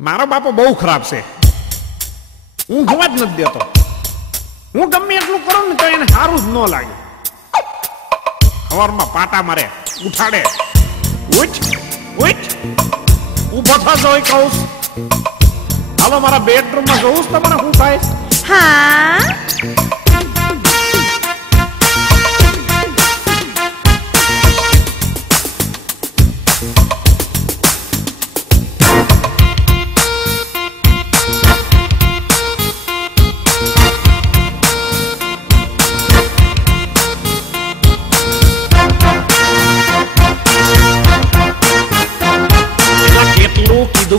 મારો બાપો બહુ ખરાબ છે. હું હવા જ નથી દેતો. હું ગમે એટલું કરું ને તો એને સારું જ ન લાગે. સવારમાં પાટા મારે, ઉઠાડે, ઉઠ ઉઠ, ઊભો થશો હોય કહું. હાલો મારા બેડરૂમમાં જોઉં તમારે શું થાય. હા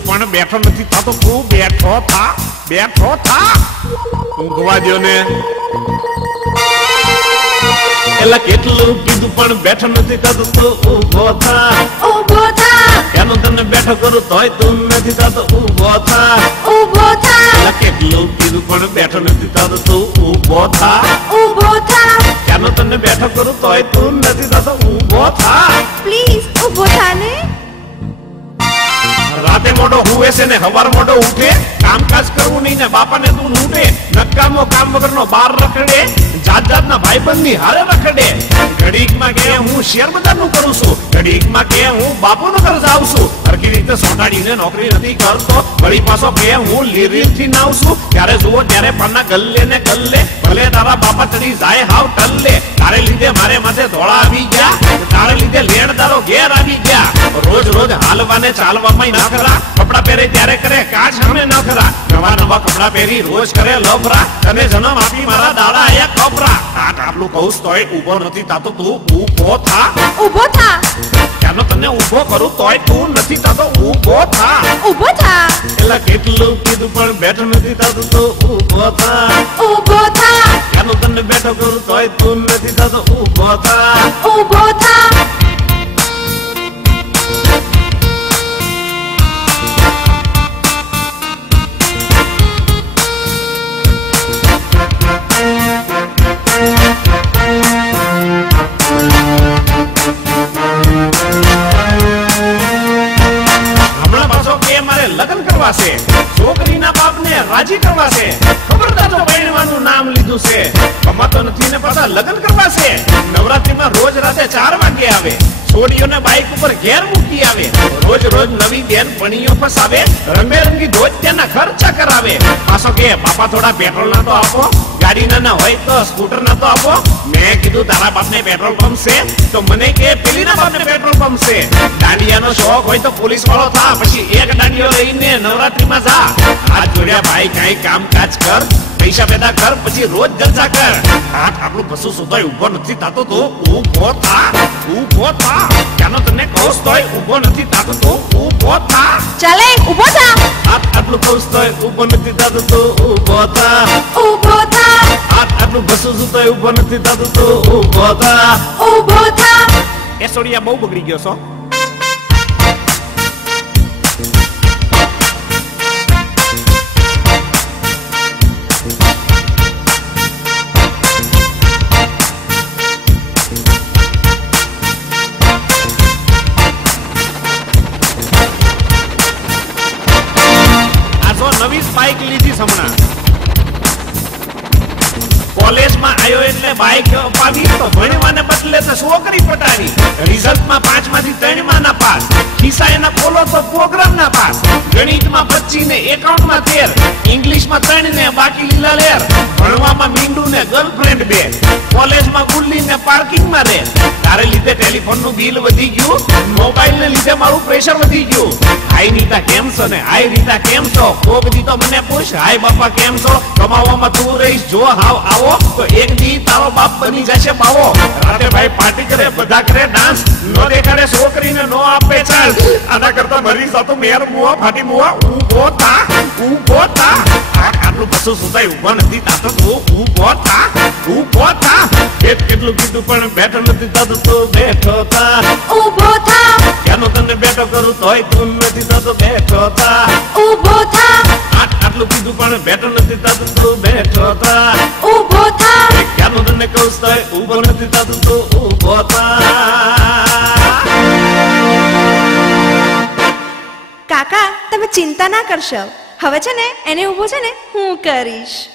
પણ બેઠો નથી થતો. તું બેઠો થા, બેઠો થા. ઊંઘવા દો ને. એલા કેટલું કીધું પણ બેઠો નથી થતો. તું ઊભો થા, ઊભો થા. એનું તને બેઠો કરું તોય તું નથી થતો. ઊભો થા, ઊભો થા. એલા કેટલું કીધું પણ બેઠો નથી થતો. તું ઊભો થા, ઊભો થા. એનું તને બેઠો કરું તોય તું નથી થતો. ઊભો થા. પ્લીઝ ઊભો થા ને. રાતે મોડો હુએ છે ને હવાર મોડો ઉઠે. કામકાજ કરવું નહીં ને બાપાને તું લૂંટે. નકામો કામ વગરનો બાર રખડે. જાત જાતના ભાઈબંધની હારે રખડે. ઘડીકમાં કે હું શેર બજારનું કરું છું, ઘડીકમાં કે હું બાપુનું ઘર જાઉં છું. હરકી રીતે સોટાડીને નોકરી નથી કરતો. વળી પાછો કે હું લીરીથી નાવ છું. ત્યારે જુઓ ત્યારે પરના ગલ્લે ને ગલ્લે. ભલે તારા બાપા ચડી જાય હાવ ટલ્લે. તારે લીધે મારે માથે ધોળા આવી ગયા. તારે લીધે લેણદારો ઘેર આવી ગયા. રોજ રોજ હાલવાને ચાલવામાં ના ખરા. કપડા પહેરે ત્યારે કરે કાચ સામે ન ખરા. નવા નવા કપડા પહેરી રોજ કરે લફરા. તને જન્મ આપી મારા દાડા આયા કપરા. આટલું કહું તોય ઊભો નથી થતો. તું ઊભો થા, ઊભો થા. ત્યાંનો તને ઊભો કરું તોય તું નથી થતો. ઊભો થા, ઊભો થા. એલા કેટલું કીધું પણ બેઠો નથી થતો. તું ઊભો થા, ઊભો થા. ત્યાંનો તને બેઠો કરું તોય તું નથી થતો. ઊભો થા, ઊભો થા. લગ્ન કરવા છે, છોકરીના બાપને રાજી કરવા છે. ખબરદાર તો પરણવાનું નામ લીધું છે. કમાતો નથી ને પાછા લગ્ન કરવા છે. નવરાત્રીમાં રોજ રાતે 4 વાગે આવે. છોડીઓને બાઇક ઉપર ઘેર મૂકી આવે. રોજ રોજ નવી બેન પણીઓ ફસાવે. રંગબેરંગી ધોજ તેના ખર્ચા કરાવે. પાછો કે બાપા થોડા પેટ્રોલ ના તો આપો. ગાડી ના હોય તો સ્કૂટર ના તો આપો. મેં કીધું તારા બાપને પેટ્રોલ પંપ છે તો મને કે પેલીના બાપને પેટ્રોલ પંપ છે. દાંડિયાનો શોખ હોય તો પોલીસ વાળો થા. પછી એક દાંડિયો લઈને નવરાત્રીમાં જા. હાથ જોડ્યા ભાઈ કઈ કામકાજ કર. પૈસા પેદા કર પછી રોજ જલસા કર. આપણું પશુ સુધાય ઊભો નથી થતો. તો ઊભો થા, ઊભો થા. ક્યાંનો તને કહું તોય ઊભો નથી થતો. તો ઊભો થા. ચાલે ઊભો થા. આટલું કહું તોય ઊભો નથી થતો. તો ઊભો થા, ઊભો થા. આટલું પશુ સુધાય ઊભો નથી થતો. તો ઊભો થા, ઊભો થા. એ સોડિયા બહુ બગડી ગયો છો. નવી બાઇક લીધી હમણાં. કોલેજમાં આવ્યો એટલે બાઇક અપાવી તો ભણવાને બદલે તો છોકરી પટાવી. રિઝલ્ટમાં 5 માંથી 3 માં ના પાસ. ખિસ્સા એના ખોલો તો પ્રોગ્રામ ના પાસ. ગણિતમાં 25 ને એકાઉન્ટમાં 13. ઇંગ્લિશમાં 3 ને બાકી લીલા લેર. ભણવામાં મીંડું ને ગર્લફ્રેન્ડ 2. કોલેજમાં ગુલ્લી ને પાર્કિંગમાં રે. તારે લીધે ટેલિફોન નું બિલ વધી ગયું. મોબાઈલ ને લીધે મારું પ્રેશર વધી ગયું. હાય નીતા કેમ છો ને હાય રીતા કેમ છો. કોક દી તો મને પૂછ હાય બાપા કેમ છો. કમાવામાં તું રહીશ જો હાવ આવો તો એક દી તારો બાપ બની જશે બાવો. રાતે ભાઈ પાર્ટી કરે બધા કરે ડાન્સ. નો દેખાડે છોકરીને નો આપે ચાલ. આના કરતા મરી જાતો મેર મુવા ફાટી મુવા. ઊભો થા, ઊભો થા. આટલું પશુ સુધાય ઊભો નથી થતો. તો ઊભો થા, ઊભો થા. કેટલું કીધું પણ બેઠો નથી થતો. તો બેઠો થા, ઊભો થા. ક્યાંનો તને બેઠો કરું તોય તું નથી થતો. બેઠો થા, ઊભો થા. આટલું કીધું પણ બેઠો નથી થતો. તો બેઠો થા, ઊભો થા. ક્યાંનો તને કહું તોય ઊભો નથી થતો. તો ઊભો થા. કાકા તમે ચિંતા ના કરશો. હવે છે ને એને ઊભો છે ને હું કરીશ.